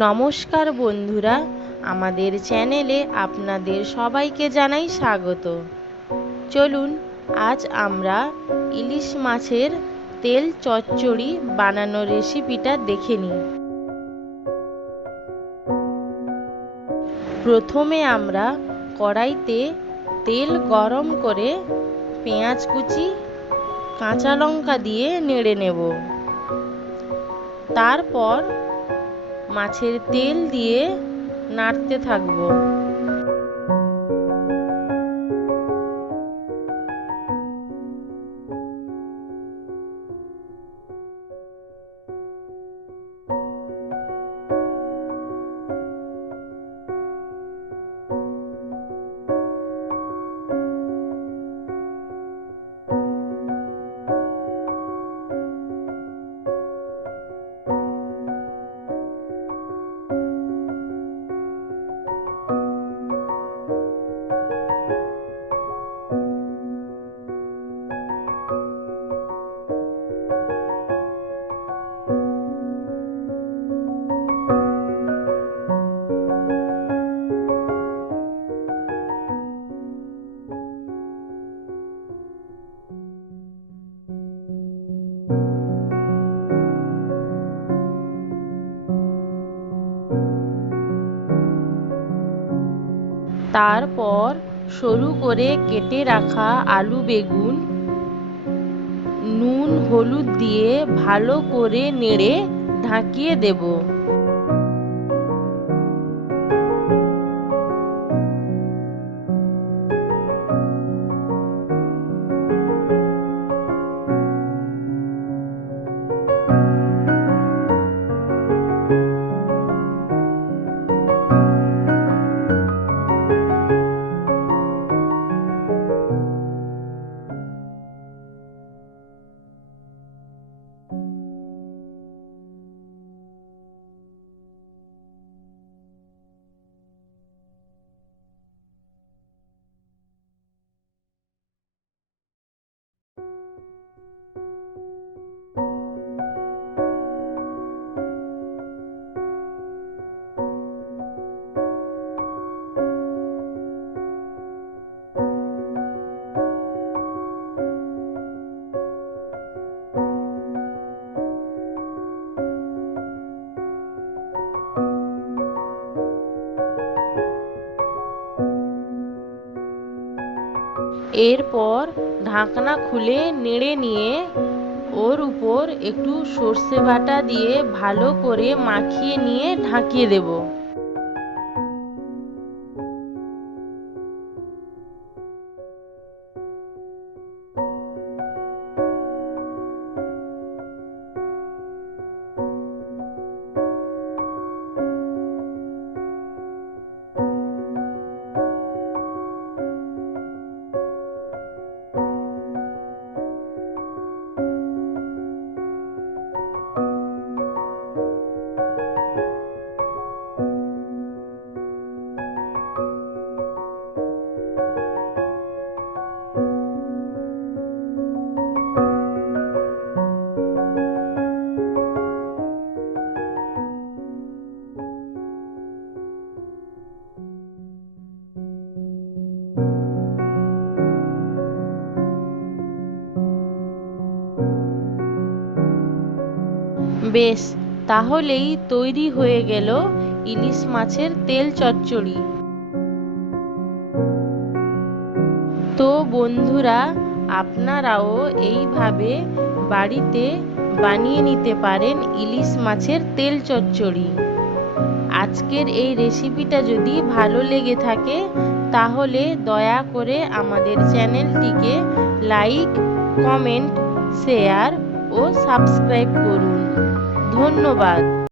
নমস্কার বন্ধুরা, আমাদের চ্যানেলে আপনাদের সবাইকে জানাই স্বাগত। চলুন আজ আমরা ইলিশ মাছের তেল চচ্চড়ি বানানোর রেসিপিটা দেখে নিই। প্রথমে আমরা কড়াইতে তেল গরম করে পেঁয়াজ কুচি, কাঁচা লঙ্কা দিয়ে নেড়ে নেব। তারপর মাছের তেল দিয়ে নাড়তে থাকবো। তারপর সরু করে কেটে রাখা আলু, বেগুন, নুন, হলুদ দিয়ে ভালো করে নেড়ে ঢাকিয়ে দেব। এরপর ঢাকনা খুলে নেড়ে নিয়ে ওর উপর একটু সর্ষে বাটা দিয়ে ভালো করে মাখিয়ে নিয়ে ঢাকিয়ে দেব। বেশ, তাহলেই তৈরি হয়ে গেল ইলিশ মাছের তেল চচ্চড়ি। তো বন্ধুরা, আপনারাও এইভাবে বাড়িতে বানিয়ে নিতে পারেন ইলিশ মাছের তেল চচ্চড়ি। আজকের এই রেসিপিটা যদি ভালো লেগে থাকে তাহলে দয়া করে আমাদের চ্যানেলটিকে লাইক, কমেন্ট, শেয়ার ও সাবস্ক্রাইব করুন। ধন্যবাদ।